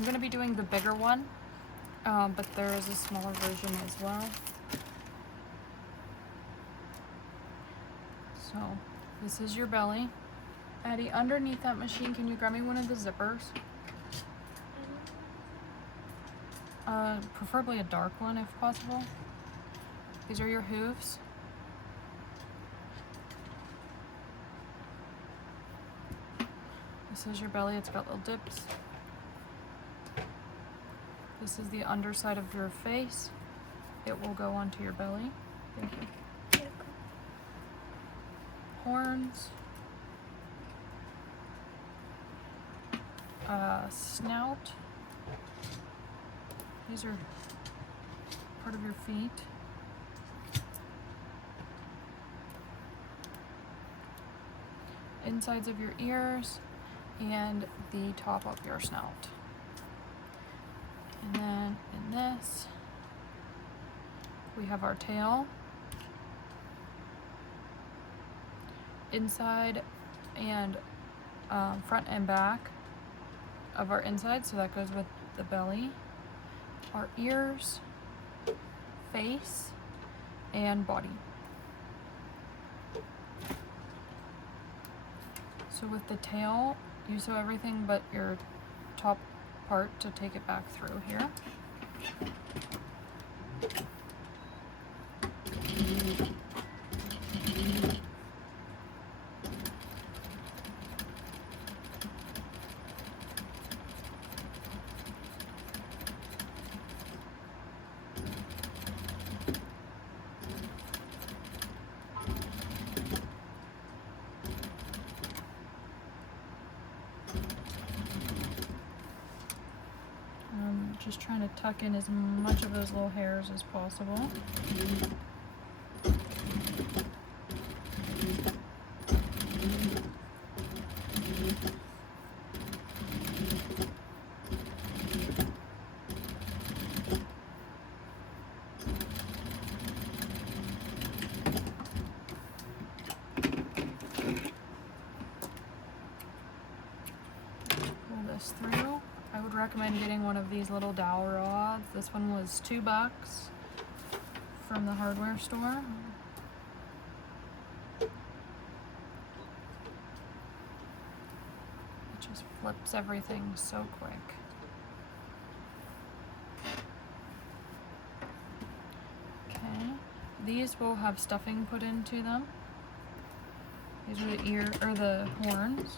I'm going to be doing the bigger one, but there is a smaller version as well. So this is your belly. Addie, underneath that machine, can you grab me one of the zippers? Preferably a dark one if possible. These are your hooves. This is your belly, it's got little dips. This is the underside of your face. It will go onto your belly. Thank you. Horns. Snout. These are part of your feet. Insides of your ears and the top of your snout. And then in this, we have our tail. Inside and front and back of our inside, so that goes with the belly. Our ears, face, and body. So with the tail, you sew everything but your top part to take it back through here. Just trying to tuck in as much of those little hairs as possible. Pull this through. I would recommend getting one of these little dowel rods. This one was $2 from the hardware store. It just flips everything so quick. Okay, these will have stuffing put into them. These are the horns.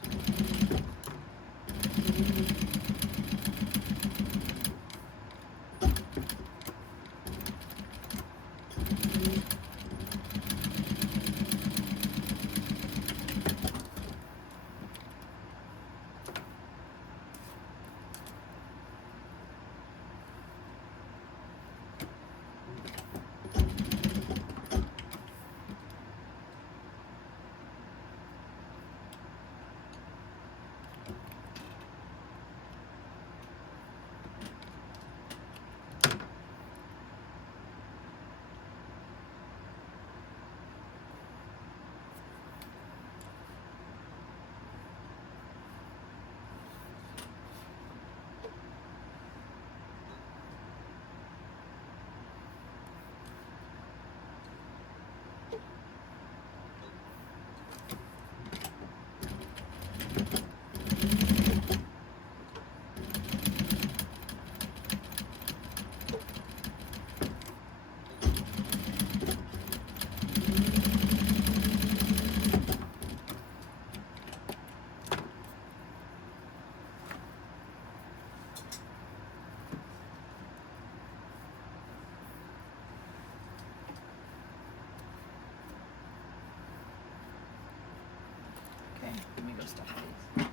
Okay, let me go stuff these.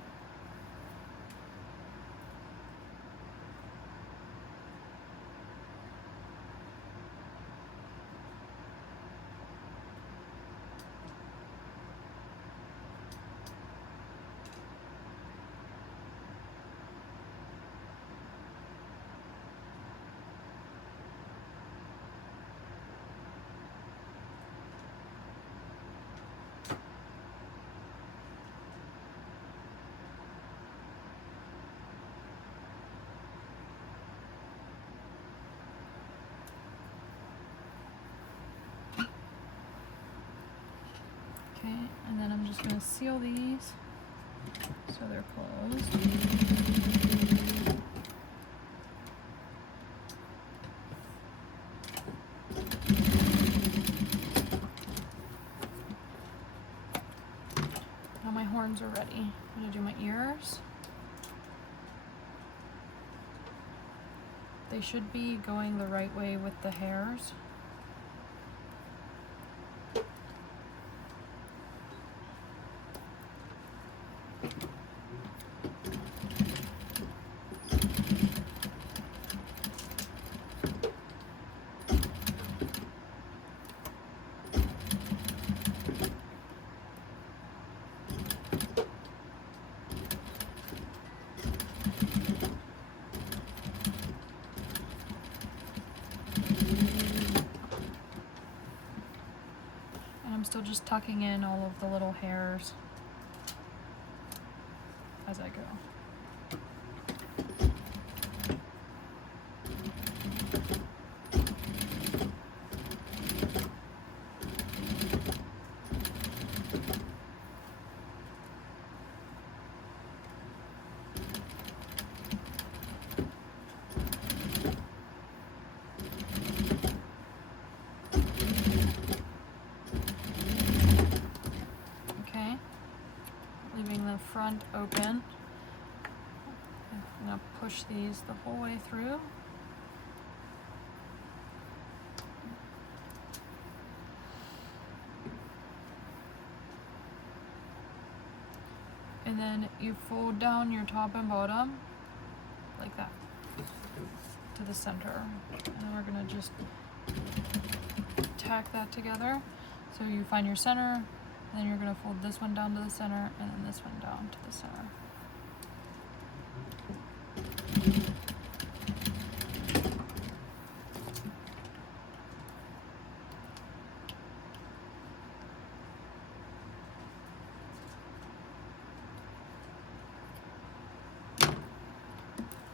Okay, and then I'm just going to seal these so they're closed. Now my horns are ready. I'm going to do my ears. They should be going the right way with the hairs. I'm still just tucking in all of the little hairs as I go. Leaving the front open. I'm going to push these the whole way through. And then you fold down your top and bottom like that to the center. And then we're going to just tack that together. So you find your center. Then you're going to fold this one down to the center and then this one down to the center.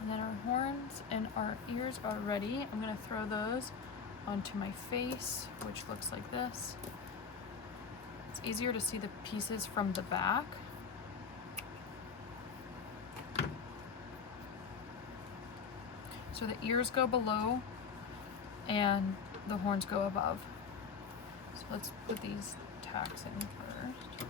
And then our horns and our ears are ready. I'm going to throw those onto my face, which looks like this. It's easier to see the pieces from the back. So the ears go below and the horns go above. So let's put these tacks in first.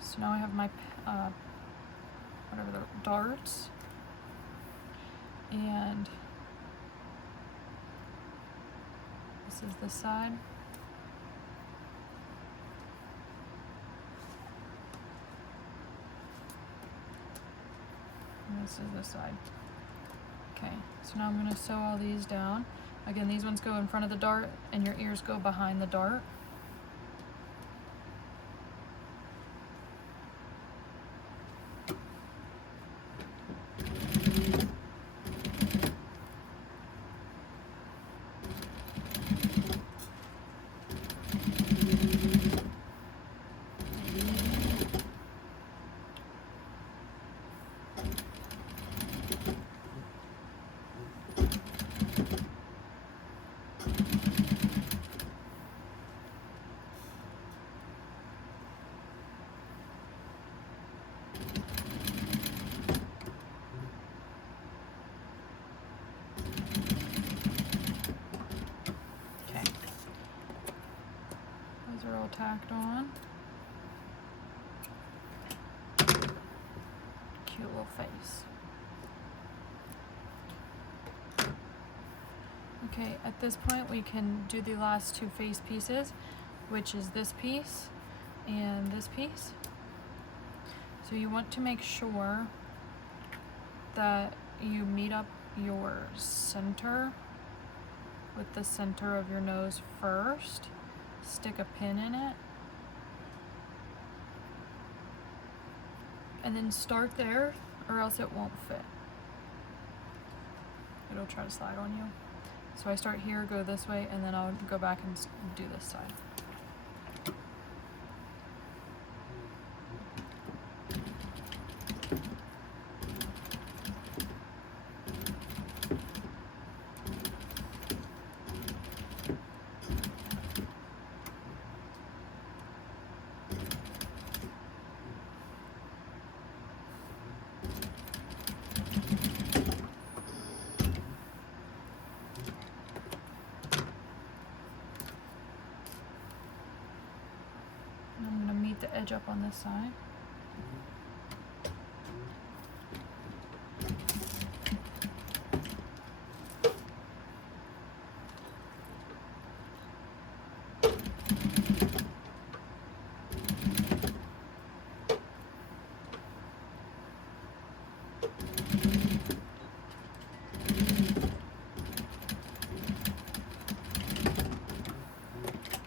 So now I have my whatever the darts, and this is the side. And this is the side. Okay, so now I'm going to sew all these down. Again, these ones go in front of the dart and your ears go behind the dart. All tacked on. Cute little face. Okay, at this point we can do the last two face pieces, which is this piece and this piece. So you want to make sure that you meet up your center with the center of your nose first. Stick a pin in it and then start there, or else it won't fit. It'll try to slide on you. So I start here, go this way, and then I'll go back and do this side. The edge up on this side.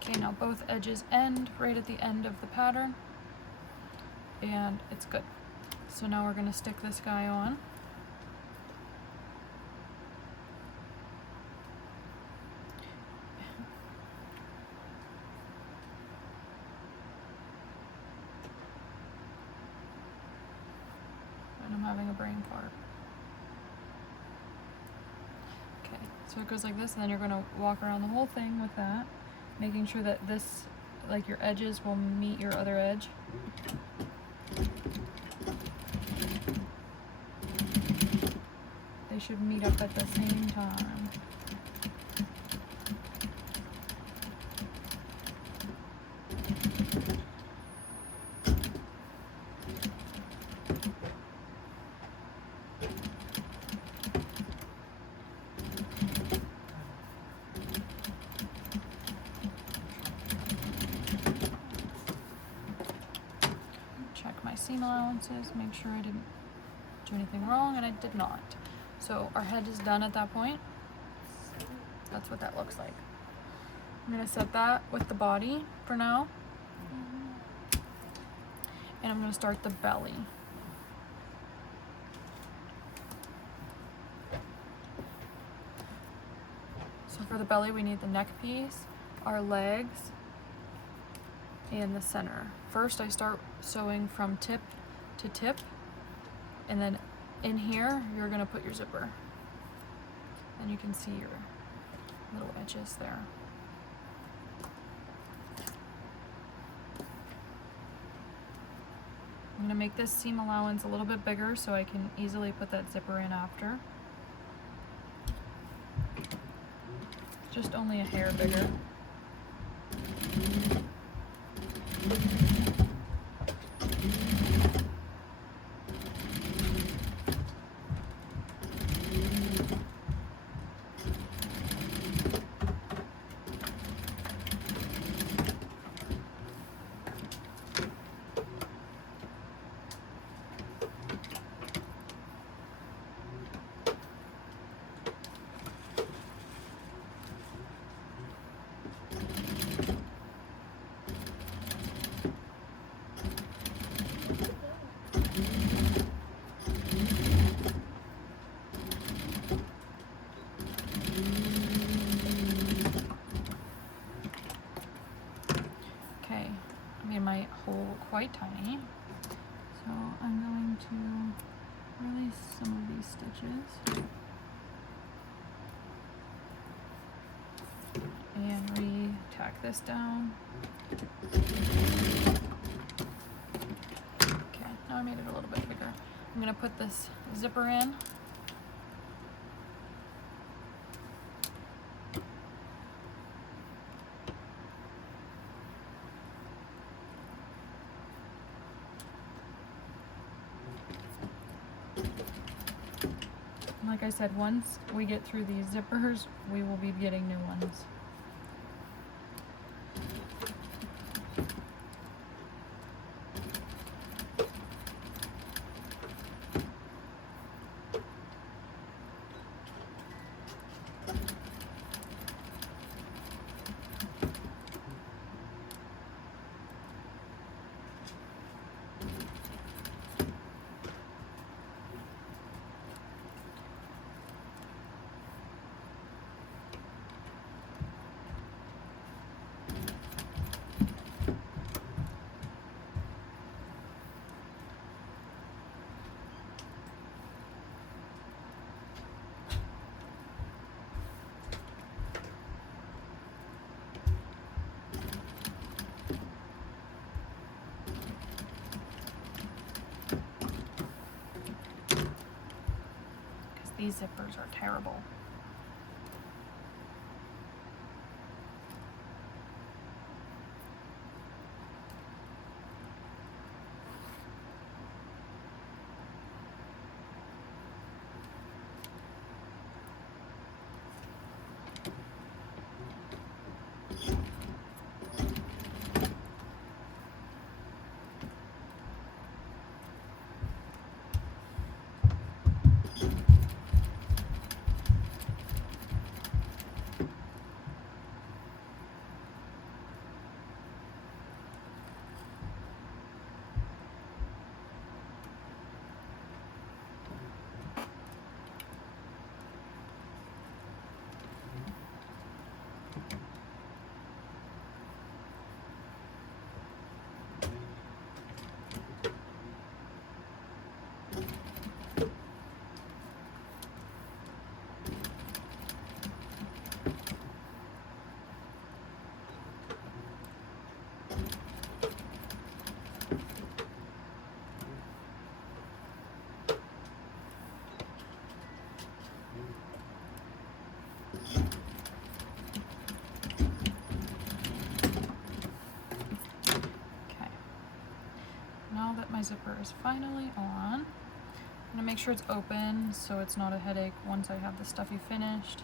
Okay, now both edges end right at the end of the pattern, and it's good. So now we're going to stick this guy on. And I'm having a brain fart. Okay, so it goes like this, and then you're going to walk around the whole thing with that, making sure that this, like your edges will meet your other edge. They should meet up at the same time. Check my seam allowances, make sure I didn't do anything wrong, and I did not. So our head is done at that point. That's what that looks like. I'm gonna set that with the body for now. And I'm gonna start the belly. So for the belly, we need the neck piece, our legs, and the center. First, I start sewing from tip to tip, and then in here, you're gonna put your zipper. And you can see your little edges there. I'm gonna make this seam allowance a little bit bigger so I can easily put that zipper in after. Just only a hair bigger. My hole quite tiny, so I'm going to release some of these stitches and re-tack this down. Okay, now I made it a little bit bigger. I'm going to put this zipper in. Like I said, once we get through these zippers, we will be getting new ones. These zippers are terrible. Now that my zipper is finally on, I'm gonna make sure it's open so it's not a headache once I have the stuffy finished.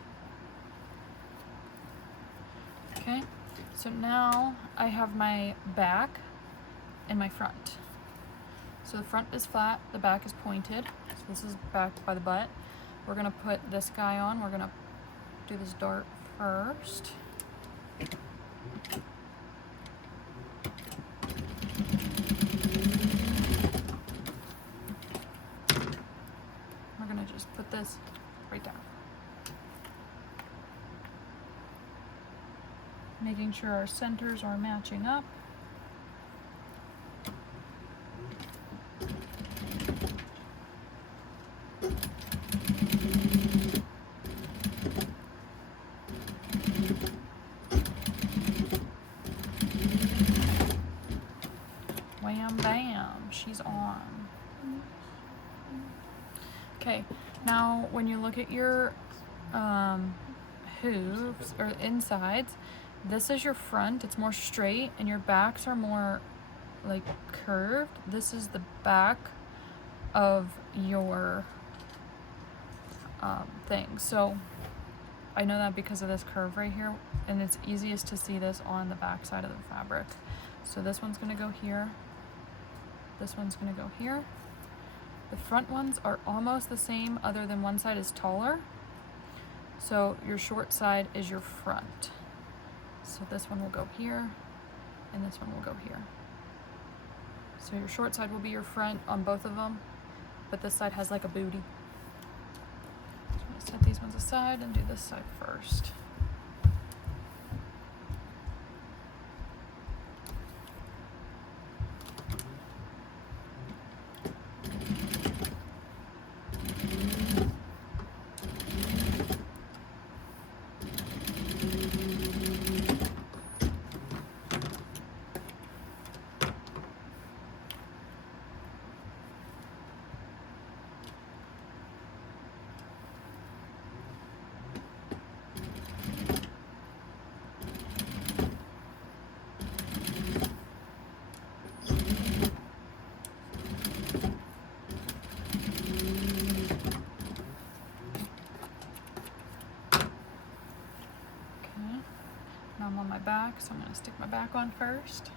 Okay, so now I have my back and my front. So the front is flat, the back is pointed. So this is back by the butt. We're gonna put this guy on. We're gonna do this dart first. Just put this right down. Making sure our centers are matching up. Wham bam, she's on. Okay, now when you look at your hooves or insides, this is your front, it's more straight, and your backs are more like curved. This is the back of your thing. So I know that because of this curve right here, and it's easiest to see this on the back side of the fabric. So this one's gonna go here, this one's gonna go here. The front ones are almost the same other than one side is taller. So your short side is your front. So this one will go here and this one will go here. So your short side will be your front on both of them, but this side has like a booty. So I'm gonna set these ones aside and do this side first. Now I'm on my back, so I'm going to stick my back on first.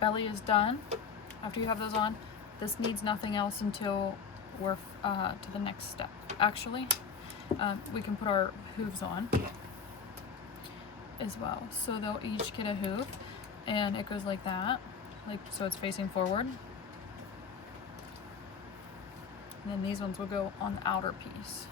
Belly is done. After you have those on, this needs nothing else until we're to the next step. Actually, we can put our hooves on as well. So they'll each get a hoof, and it goes like that. like so it's facing forward. And then these ones will go on the outer piece.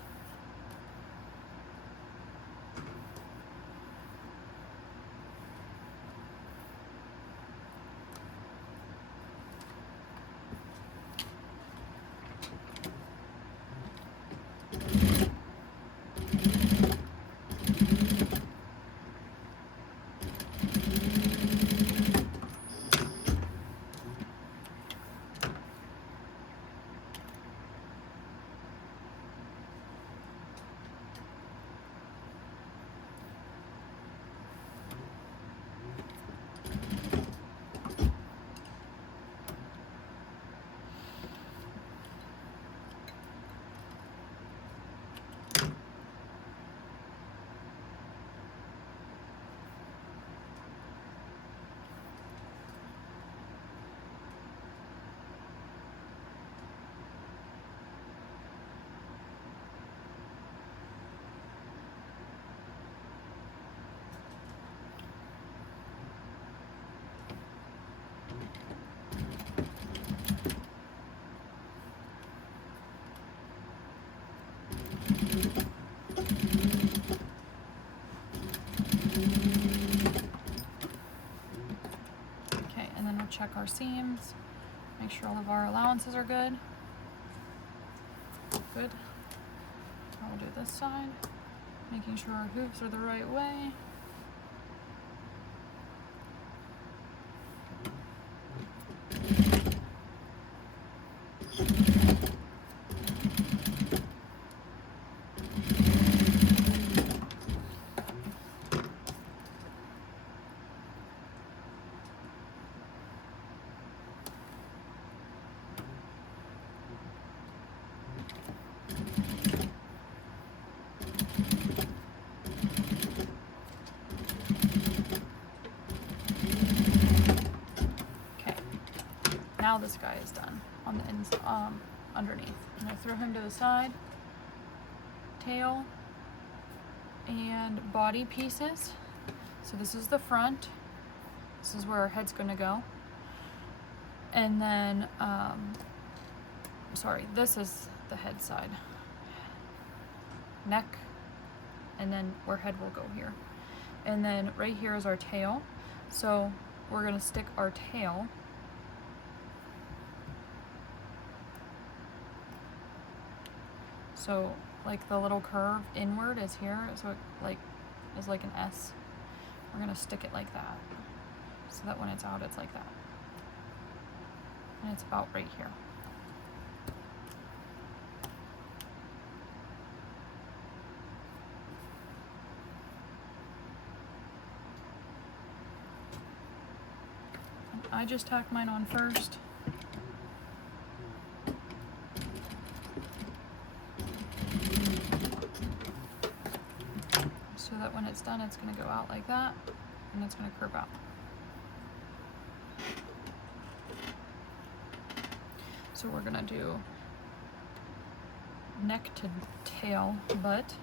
Okay, and then we'll check our seams, make sure all of our allowances are good. Good. Now we'll do this side, making sure our hooves are the right way. Now this guy is done on the underneath. I'm gonna throw him to the side. Tail and body pieces. So this is the front. This is where our head's gonna go. And then, sorry, this is the head side. Neck, and then where head will go here. And then right here is our tail. So we're gonna stick our tail so like the little curve inward is here, so it is like an S. We're gonna stick it like that, so that when it's out, it's like that. And it's about right here. And I just tack mine on first. So that when it's done, it's going to go out like that, and it's going to curve out. So we're going to do neck to tail butt.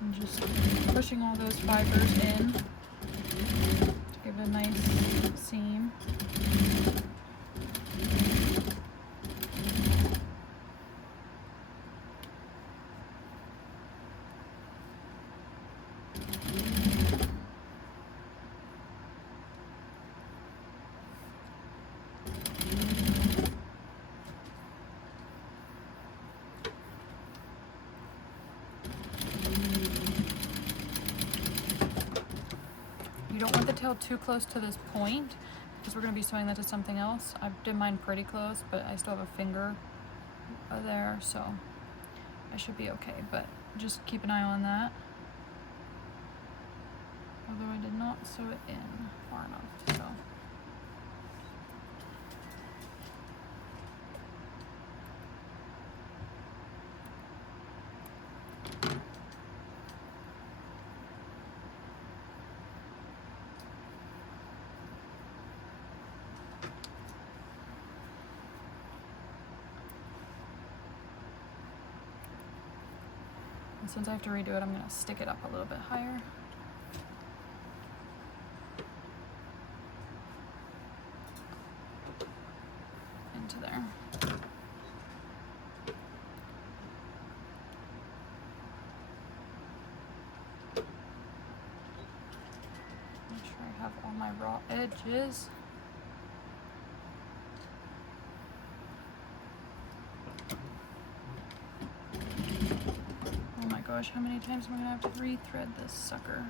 And just pushing all those fibers in to give it a nice seam. You don't want the tail too close to this point because we're going to be sewing that to something else. I did mine pretty close, but I still have a finger there, so I should be okay, but just keep an eye on that. Although I did not sew it in far enough, so. since I have to redo it, I'm gonna stick it up a little bit higher. Into there. Make sure I have all my raw edges. Oh my gosh, how many times am I gonna have to rethread this sucker?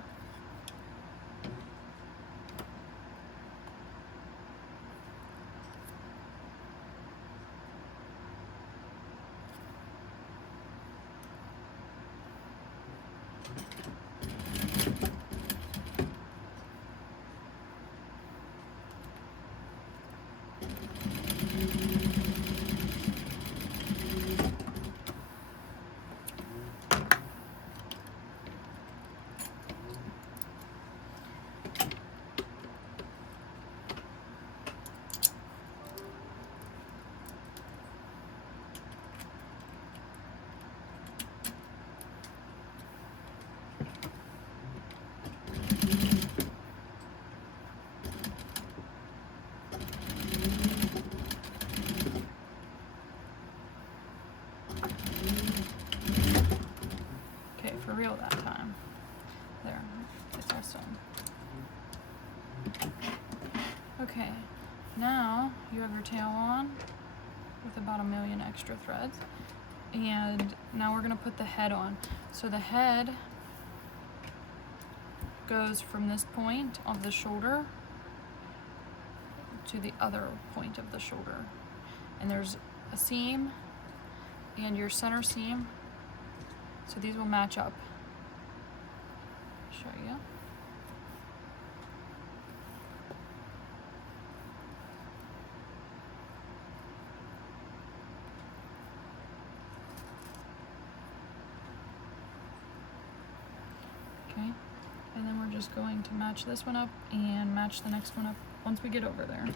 For real that time. There, it's all sewn. Okay, now you have your tail on with about 1,000,000 extra threads, and now we're gonna put the head on. So the head goes from this point of the shoulder to the other point of the shoulder, and there's a seam and your center seam. So these will match up. Show you. Okay, and then we're just going to match this one up and match the next one up once we get over there.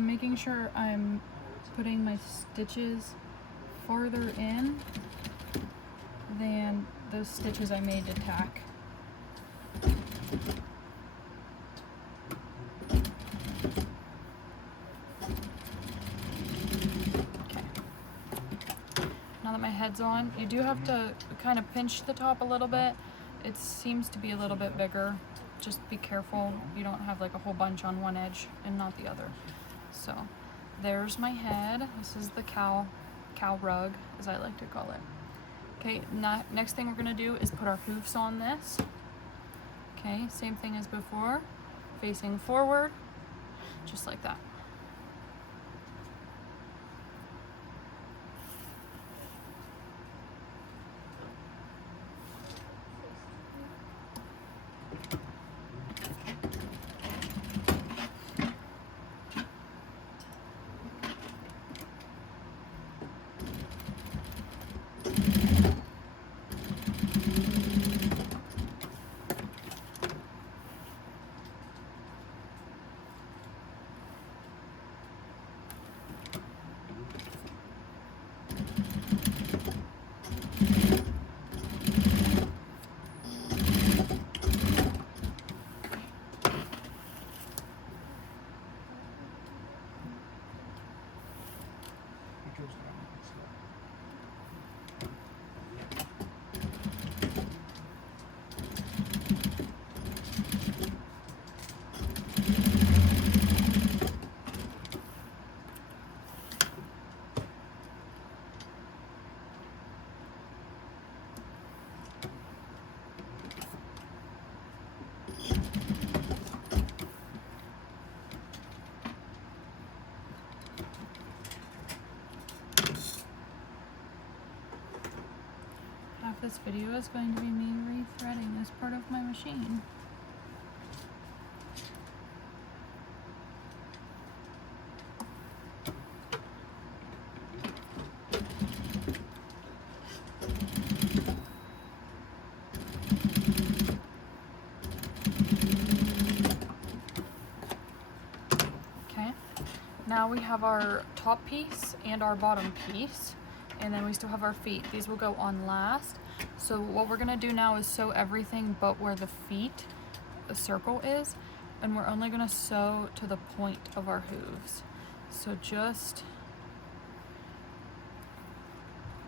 Making sure I'm putting my stitches farther in than those stitches I made to tack. Okay. Now that my head's on, you do have to kind of pinch the top a little bit. It seems to be a little bit bigger. Just be careful you don't have like a whole bunch on one edge and not the other. So there's my head. This is the cow rug, as I like to call it. Okay, next thing we're gonna do is put our hoofs on this. Okay, same thing as before, facing forward, just like that. Half this video is going to be me re-threading this part of my machine. Now we have our top piece and our bottom piece, and then we still have our feet. These will go on last. So what we're gonna do now is sew everything but where the feet, the circle is, and we're only gonna sew to the point of our hooves. So just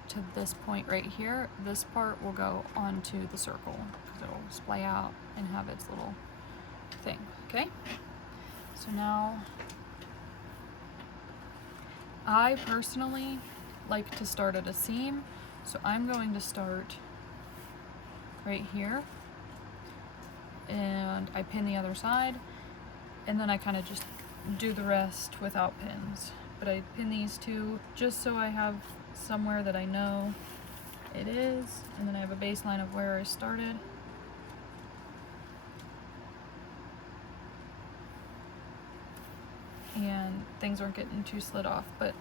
to this point right here, this part will go onto the circle because it'll splay out and have its little thing, okay? So now, I personally like to start at a seam, so I'm going to start right here, and I pin the other side, and then I kind of just do the rest without pins. But I pin these two just so I have somewhere that I know it is, and then I have a baseline of where I started. And things aren't getting too slid off, but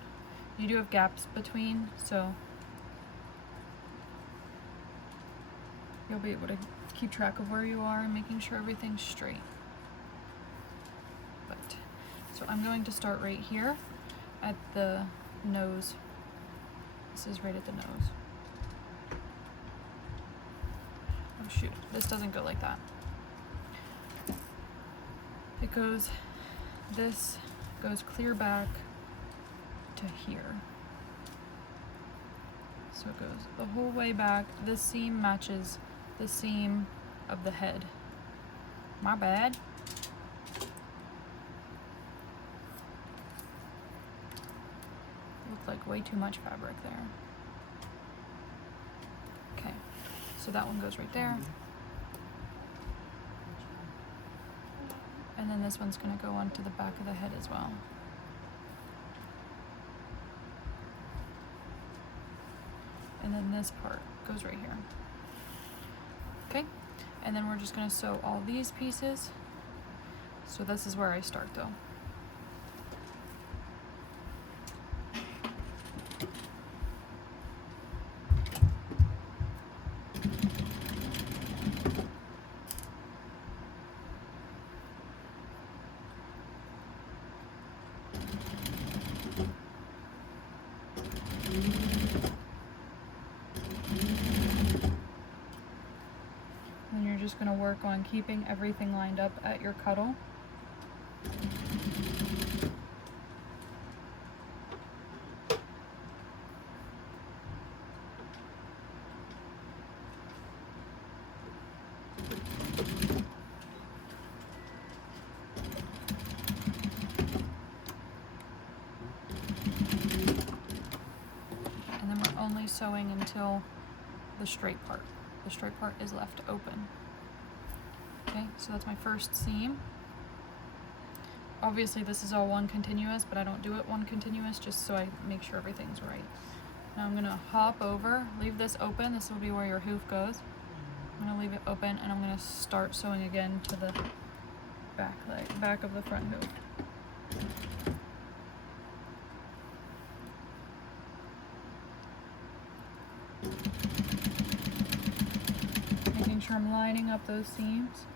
you do have gaps between, so you'll be able to keep track of where you are and making sure everything's straight. But so I'm going to start right here at the nose. This is right at the nose. Oh shoot, this doesn't go like that. It goes, this goes clear back to here. So it goes the whole way back. This seam matches the seam of the head. My bad. Looked like way too much fabric there. Okay, so that one goes right there. And then this one's gonna go onto the back of the head as well. And then this part goes right here. Okay, and then we're just gonna sew all these pieces. So this is where I start though. Just going to work on keeping everything lined up at your cuddle. And then we're only sewing until the straight part. The straight part is left open. Okay, so that's my first seam. Obviously this is all one continuous, but I don't do it one continuous just so I make sure everything's right. Now I'm going to hop over, leave this open. This will be where your hoof goes. I'm going to leave it open, and I'm going to start sewing again to the back leg, back of the front hoof. Making sure I'm lining up those seams.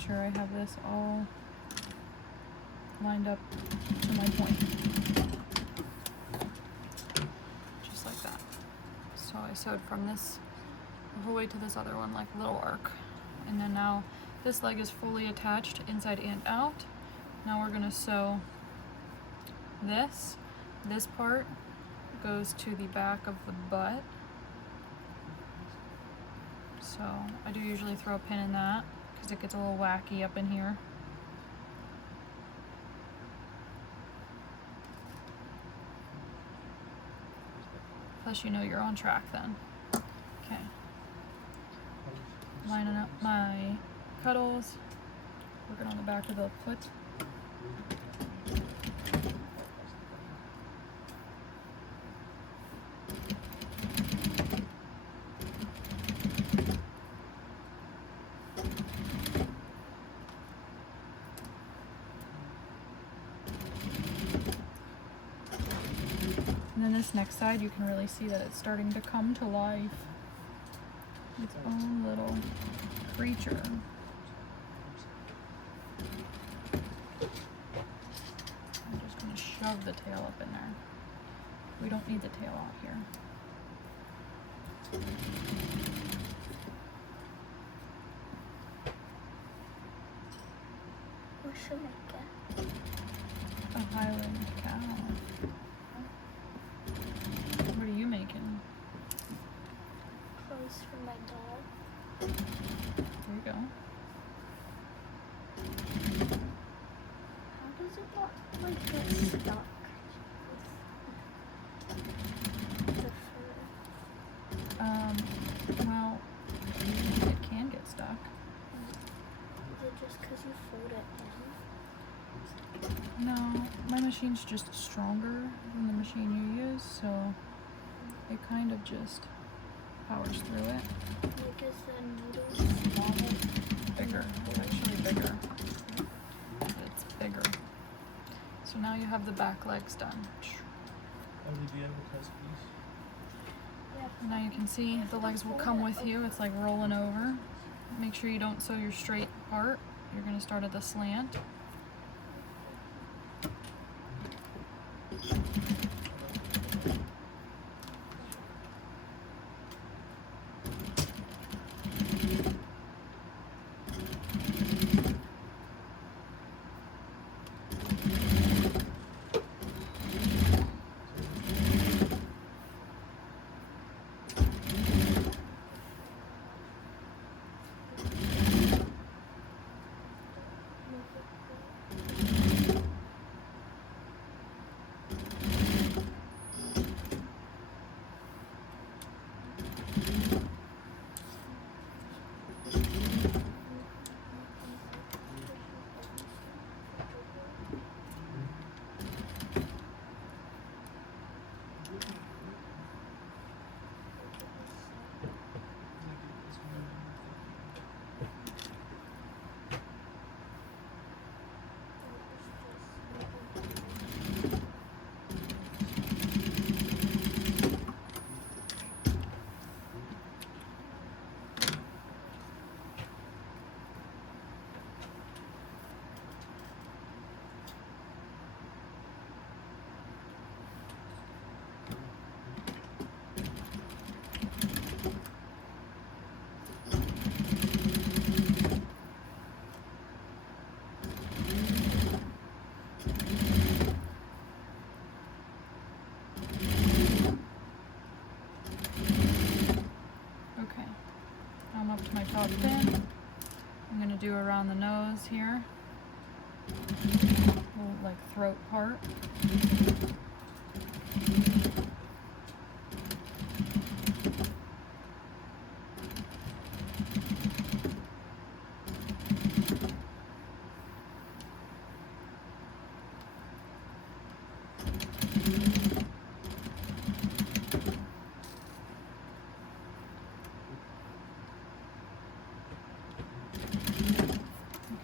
sure I have this all lined up to my point. Just like that. So I sewed from this the whole way to this other one like a little arc. And then now this leg is fully attached inside and out. Now we're gonna sew this. This part goes to the back of the butt. So I do usually throw a pin in that because it gets a little wacky up in here. Plus you know you're on track then. Okay. Lining up my cuddles. Working on the back of the foot. And then this next side, you can really see that it's starting to come to life. Its own little creature. I'm just going to shove the tail up in there. We don't need the tail out here. What should I get? A Highland cow. What are you making? Clothes for my dog. There you go. How does it not like get stuck? With the fur. Well, it can get stuck. Is it just because you fold it No, my machine's just stronger than the machine you use, so it kind of just powers through it. in? Like, is the needle smaller? Bigger, actually bigger. It's bigger. So now you have the back legs done. Emily, do you have a test piece? Yeah. And now you can see the legs will come with you. It's like rolling over. Make sure you don't sew your straight part. You're going to start at the slant. Top pin. I'm going to do around the nose here, little like throat part.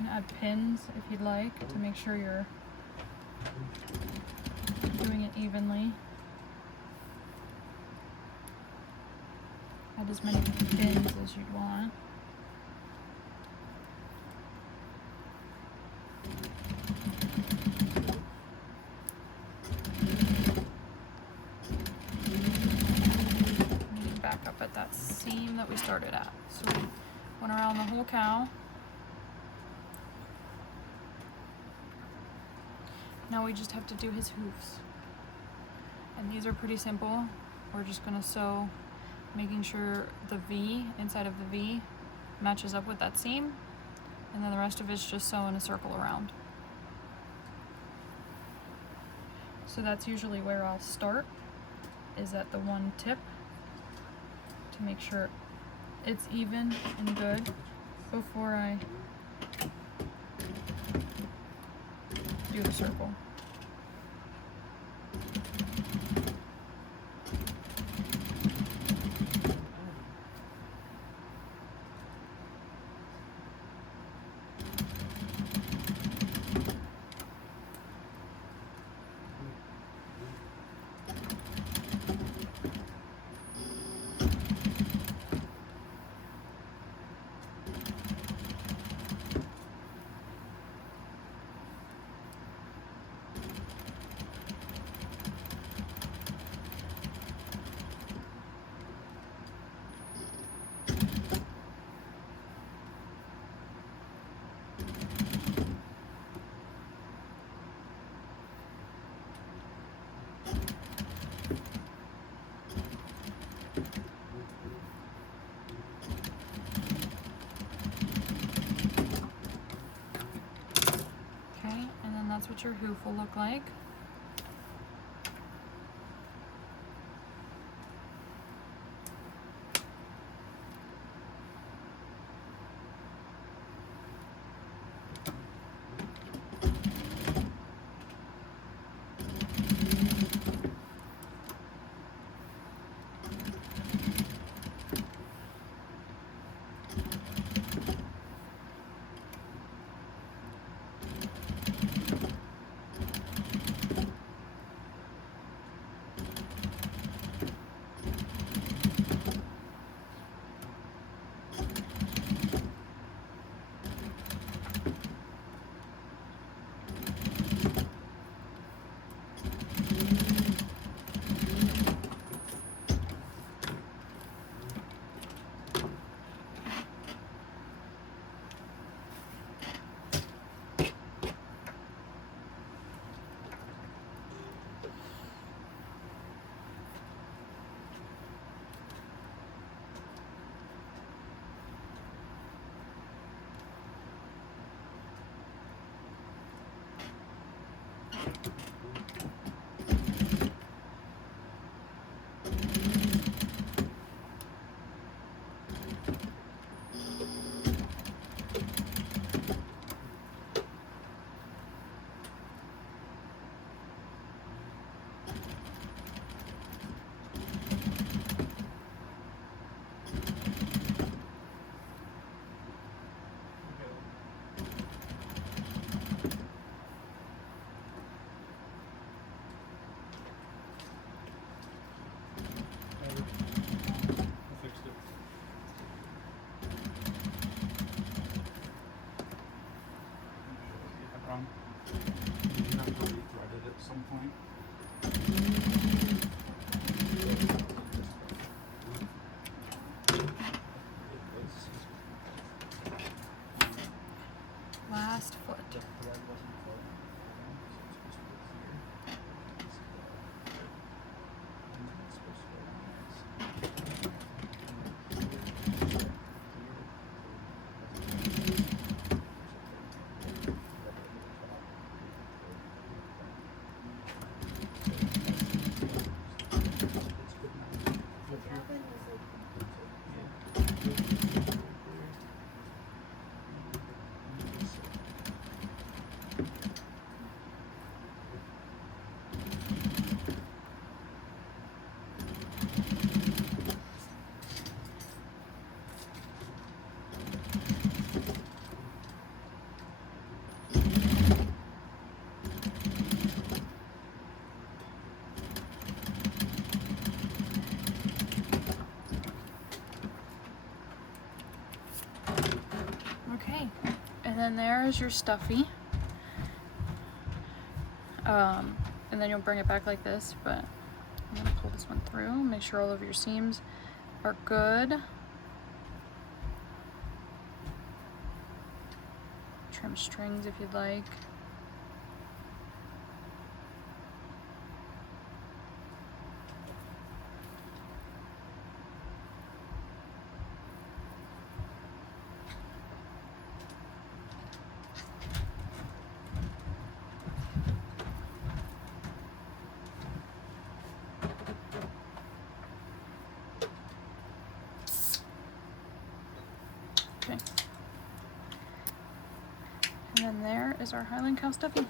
Add pins if you'd like to make sure you're doing it evenly. Add as many pins as you'd want. seam that we started at. So we went around the whole cow. Now we just have to do his hoofs. And these are pretty simple. We're just gonna sew, making sure the V, inside of the V, matches up with that seam. And then the rest of it's just sew in a circle around. So that's usually where I'll start, is at the one tip, to make sure it's even and good before I do the circle. That's what your hoof will look like. Last foot. Okay, and then there's your stuffy. And then you'll bring it back like this, but I'm gonna pull this one through, make sure all of your seams are good. Trim strings if you'd like. Okay. And then there is our Highland Cow stuffy.